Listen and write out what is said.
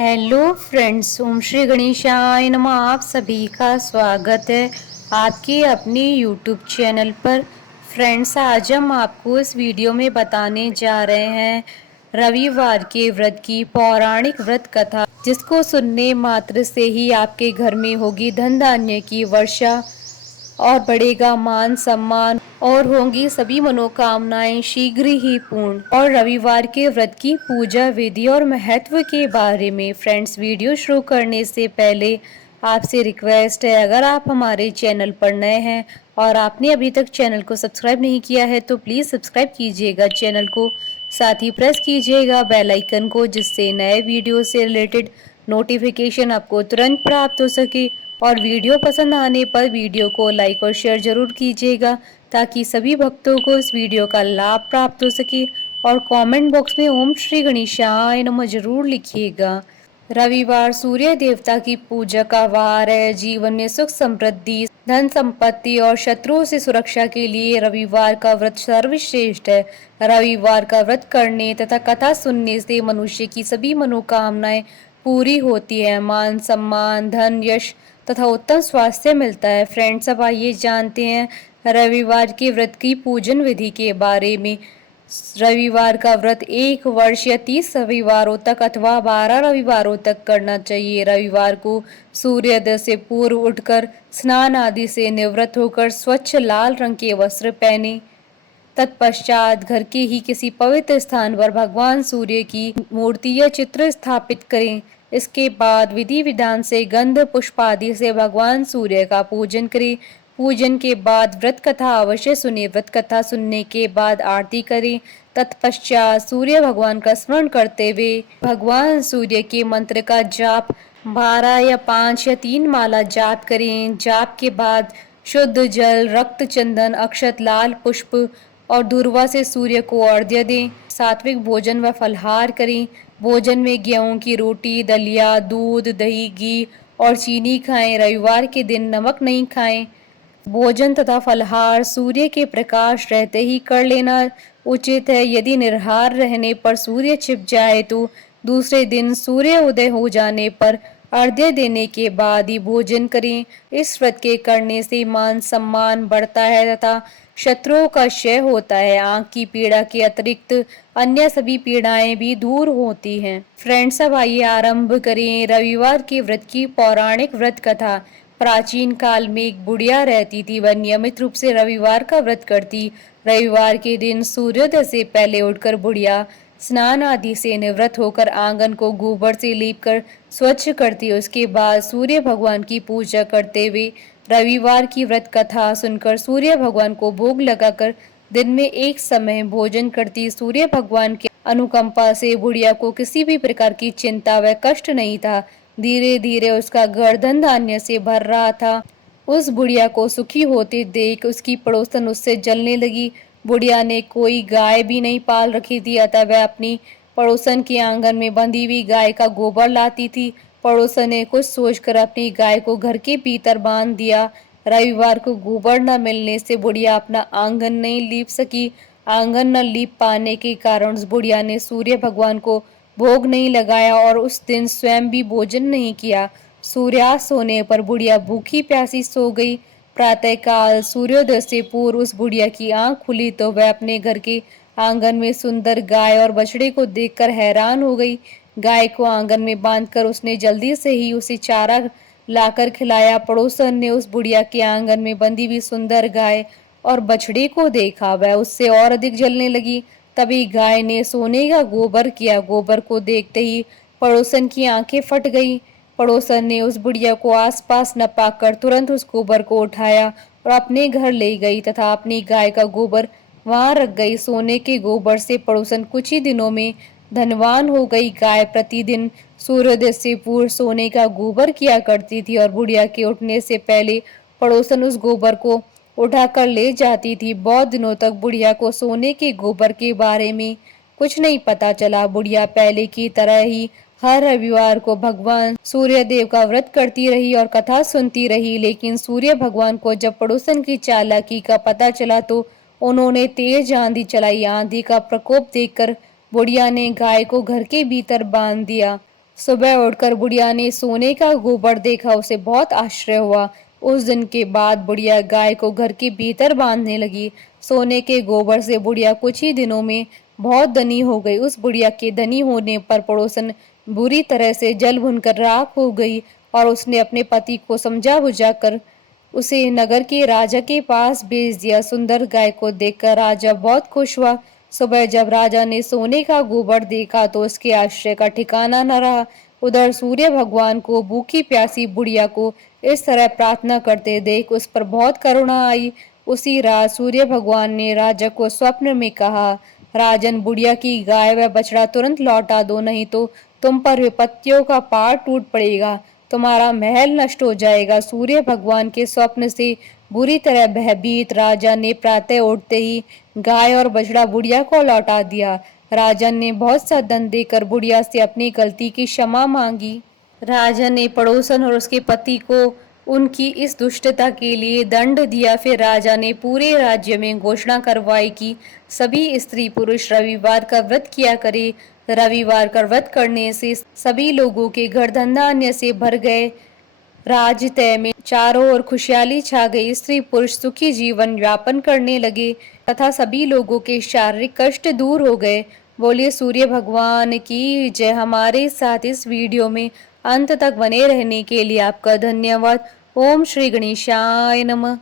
Hello friends, ओम श्री गणेशाय नमः। आप सभी का स्वागत है आपके अपने यूट्यूब चैनल पर। फ्रेंड्स, आज हम आपको इस वीडियो में बताने जा रहे हैं रविवार के व्रत की पौराणिक व्रत कथा, जिसको सुनने मात्र से ही आपके घर में होगी धन धान्य की वर्षा और बढ़ेगा मान सम्मान और होंगी सभी मनोकामनाएं शीघ्र ही पूर्ण। और रविवार के व्रत की पूजा विधि और महत्व के बारे में फ्रेंड्स, वीडियो शुरू करने से पहले आपसे रिक्वेस्ट है, अगर आप हमारे चैनल पर नए हैं और आपने अभी तक चैनल को सब्सक्राइब नहीं किया है तो प्लीज़ सब्सक्राइब कीजिएगा चैनल को, साथ ही प्रेस कीजिएगा बेल आइकन को, जिससे नए वीडियो से रिलेटेड नोटिफिकेशन आपको तुरंत प्राप्त हो सके। और वीडियो पसंद आने पर वीडियो को लाइक और शेयर जरूर कीजिएगा, ताकि सभी भक्तों को इस वीडियो का लाभ प्राप्त हो सके। और कमेंट बॉक्स में ओम श्री गणेशाय नमः जरूर लिखिएगा। रविवार सूर्य देवता की पूजा का वार है। जीवन में सुख समृद्धि, धन संपत्ति और शत्रुओं से सुरक्षा के लिए रविवार का व्रत सर्वश्रेष्ठ है। रविवार का व्रत करने तथा कथा सुनने से मनुष्य की सभी मनोकामनाएं पूरी होती है। मान सम्मान, धन, यश तथा उत्तम स्वास्थ्य मिलता है। फ्रेंड्स, अब आइए जानते हैं रविवार के व्रत की पूजन विधि के बारे में। रविवार का व्रत 1 वर्ष या 30 रविवारों तक अथवा 12 रविवारों तक करना चाहिए। रविवार को सूर्योदय से पूर्व उठकर स्नान आदि से निवृत्त होकर स्वच्छ लाल रंग के वस्त्र पहने। तत्पश्चात घर के ही किसी पवित्र स्थान पर भगवान सूर्य की मूर्ति या चित्र स्थापित करें। इसके बाद विधि विधान से गंध पुष्प आदि से भगवान सूर्य का पूजन करें। पूजन के बाद व्रत कथा अवश्य सुने। व्रत कथा सुनने के बाद आरती करें। तत्पश्चात सूर्य भगवान का स्मरण करते हुए भगवान सूर्य के मंत्र का जाप 12 या 5 या 3 माला जाप करें। जाप के बाद शुद्ध जल, रक्त चंदन, अक्षत, लाल पुष्प और दूर्वा से सूर्य को अर्घ्य दें। सात्विक भोजन व फलहार करें। भोजन में गेहूं की रोटी, दलिया, दूध, दही, घी और चीनी खाएं। रविवार के दिन नमक नहीं खाएं। भोजन तथा फलहार सूर्य के प्रकाश रहते ही कर लेना उचित है। यदि निराहार रहने पर सूर्य छिप जाए तो दूसरे दिन सूर्य उदय हो जाने पर अर्घ्य देने के बाद ही भोजन करें। इस व्रत के करने से मान सम्मान बढ़ता है तथा शत्रुओं का क्षय होता है। आंख की पीड़ा के अतिरिक्त अन्य सभी पीड़ाएं भी दूर होती हैं। फ्रेंड्स, अब आइए आरंभ करें रविवार के व्रत की पौराणिक व्रत कथा। प्राचीन काल में एक बुढ़िया रहती थी। वह नियमित रूप से रविवार का व्रत करती। रविवार के दिन सूर्योदय से पहले उठकर बुढ़िया स्नान आदि से निवृत्त होकर आंगन को गोबर से लीपकर स्वच्छ करती। उसके बाद सूर्य भगवान की पूजा करते हुए रविवार की व्रत कथा सुनकर सूर्य भगवान को भोग लगाकर दिन में एक समय भोजन करती। सूर्य भगवान के अनुकंपा से बुढ़िया को किसी भी प्रकार की चिंता व कष्ट नहीं था। धीरे धीरे उसका घर धन धान्य से भर रहा था। उस बुढ़िया को सुखी होते देख उसकी पड़ोसन उससे जलने लगी। बुढ़िया ने कोई गाय भी नहीं पाल रखी थी, अतः वह अपनी पड़ोसन के आंगन में बंधी हुई गाय का गोबर लाती थी। पड़ोसन ने कुछ सोचकर अपनी गाय को घर के भीतर बांध दिया। रविवार को गोबर न मिलने से बुढ़िया अपना आंगन नहीं लीप सकी। आंगन न लीप पाने के कारण उस बुढ़िया ने सूर्य भगवान को भोग नहीं लगाया और उस दिन स्वयं भी भोजन नहीं किया। सूर्यास्त होने पर बुढ़िया भूखी प्यासी सो गई। प्रातःकाल सूर्योदय से पूर्व उस बुढ़िया की आंख खुली तो वह अपने घर के आंगन में सुंदर गाय और बछड़े को देखकर हैरान हो गई। गाय को आंगन में बांधकर उसने जल्दी से ही उसे चारा लाकर खिलाया। पड़ोसन ने उस बुढ़िया के आंगन में बंधी हुई सुंदर गाय और बछड़े को देखा, वह उससे और अधिक जलने लगी। तभी गाय ने सोने का गोबर किया। गोबर को देखते ही पड़ोसन की आंखें फट गई। पड़ोसन ने उस बुढ़िया को आसपास न पाकर तुरंत उस गोबर को उठाया और अपने घर ले गई तथा अपनी गाय का गोबर वहां रख गई। सोने के गोबर से पड़ोसन कुछ ही दिनों में धनवान हो गई। गाय प्रतिदिन सूर्योदय से पूर्व सोने का गोबर किया करती थी और बुढ़िया के उठने से पहले पड़ोसन उस गोबर को उठाकर ले जाती थी। बहुत दिनों तक बुढ़िया को सोने के गोबर के बारे में कुछ नहीं पता चला। बुढ़िया पहले की तरह ही हर रविवार को भगवान सूर्य देव का व्रत करती रही और कथा सुनती रही। लेकिन सूर्य भगवान को जब पड़ोसन की चालाकी का पता चला तो उन्होंने तेज आंधी चलाई। आंधी का प्रकोप देखकर बुढ़िया ने गाय को घर के भीतर बांध दिया। सुबह उठकर बुढ़िया ने सोने का गोबर देखा, उसे बहुत आश्चर्य हुआ। उस दिन के बाद बुढ़िया गाय को घर के भीतर बांधने लगी। सोने के गोबर से बुढ़िया कुछ ही दिनों में बहुत धनी हो गई। उस बुढ़िया के धनी होने पर पड़ोसन बुरी तरह से जल भुनकर राख हो गई और उसने अपने पति को समझा बुझाकर उसे नगर के राजा के पास भेज दिया। सुंदर गाय को देखकर राजा बहुत खुश हुआ। सुबह जब राजा ने सोने का गोबर देखा तो उसके आश्चर्य का ठिकाना न रहा। उधर सूर्य भगवान को भूखी प्यासी बुढ़िया को इस तरह प्रार्थना करते देख उस पर बहुत करुणा आई। उसी रात सूर्य भगवान ने राजा को स्वप्न में कहा, राजन, बुढ़िया की गाय व बछड़ा तुरंत लौटा दो, नहीं तो तुम पर विपत्तियों का पहाड़ टूट पड़ेगा, तुम्हारा महल नष्ट हो जाएगा। सूर्य भगवान के स्वप्न से बुरी तरह भयभीत राजा ने प्रातः उठते ही गाय और बछड़ा बुढ़िया को लौटा दिया। राजा ने बहुत सा धन देकर बुढ़िया से अपनी गलती की क्षमा मांगी। राजा ने पड़ोसन और उसके पति को उनकी इस दुष्टता के लिए दंड दिया। फिर राजा ने पूरे राज्य में घोषणा करवाई कि सभी स्त्री पुरुष रविवार का व्रत किया करे। रविवार का व्रत करने से सभी लोगों के घर धंधा अन्य से भर गए। राज्य में चारों ओर खुशहाली छा गई। स्त्री पुरुष सुखी जीवन यापन करने लगे तथा सभी लोगों के शारीरिक कष्ट दूर हो गए। बोलिए सूर्य भगवान की जय। हमारे साथ इस वीडियो में अंत तक बने रहने के लिए आपका धन्यवाद। ओम श्री गणेशाय नमः।